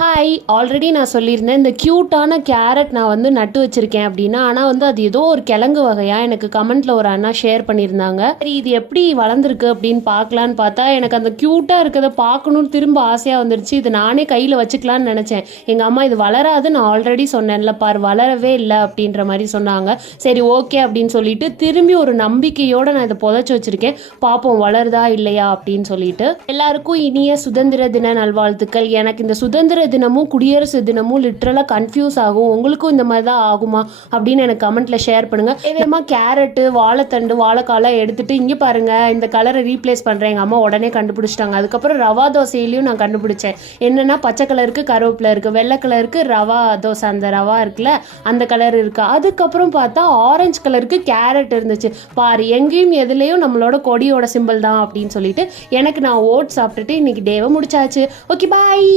Hi, already நான் சொல்லியிருந்தேன் இந்த க்யூட்டான கேரட் நான் வந்து நட்டு வச்சுருக்கேன் அப்படின்னா. ஆனால் வந்து அது ஏதோ ஒரு கிழங்கு வகையாக எனக்கு கமெண்ட்டில் ஒரு அண்ணா ஷேர் பண்ணியிருந்தாங்க. சரி, இது எப்படி வளர்ந்துருக்கு அப்படின்னு பார்க்கலான்னு பார்த்தா எனக்கு அந்த க்யூட்டாக இருக்கிறத பார்க்கணுன்னு திரும்ப ஆசையாக வந்துருச்சு. இது நானே கையில் வச்சுக்கலான்னு நினச்சேன். எங்கள் அம்மா இது வளராது, நான் ஆல்ரெடி சொன்னேன்ல பார், வளரவே இல்லை அப்படின்ற மாதிரி சொன்னாங்க. சரி ஓகே அப்படின்னு சொல்லிட்டு திரும்பி ஒரு நம்பிக்கையோடு நான் இதை புதைச்சி வச்சுருக்கேன். பார்ப்போம் வளருதா இல்லையா அப்படின்னு சொல்லிட்டு. எல்லாருக்கும் இனிய சுதந்திர தின நல்வாழ்த்துக்கள். எனக்கு இந்த சுதந்திர தினமும் குடியரசு தினமும் லிட்ரலாக கன்ஃபியூஸ் ஆகும். உங்களுக்கும் இந்த மாதிரி தான் ஆகுமா அப்படின்னு எனக்கு கமெண்ட்டில் ஷேர் பண்ணுங்கள். வேகமாக கேரட்டு, வாழைத்தண்டு, வாழைக்காலாம் எடுத்துகிட்டு இங்கே பாருங்கள் இந்த கலரை ரீப்ளேஸ் பண்ணுறேன். எங்கள் அம்மா உடனே கண்டுபிடிச்சிட்டாங்க. அதுக்கப்புறம் ரவா தோசையிலையும் நான் கண்டுபிடிச்சேன். என்னென்னா பச்சை கலருக்கு கருவேப்பிலை இருக்குது, வெள்ளை கலருக்கு ரவா தோசை, அந்த ரவா இருக்குல்ல அந்த கலர் இருக்குது. அதுக்கப்புறம் பார்த்தா ஆரஞ்சு கலருக்கு கேரட் இருந்துச்சு. பாரு, எங்கேயும் எதுலேயும் நம்மளோட கொடியோட சிம்பிள் தான் அப்படின்னு சொல்லிட்டு எனக்கு நான் ஓட்ஸ் சாப்பிட்டுட்டு இன்னைக்கு டேவை முடிச்சாச்சு. ஓகே, பாய்.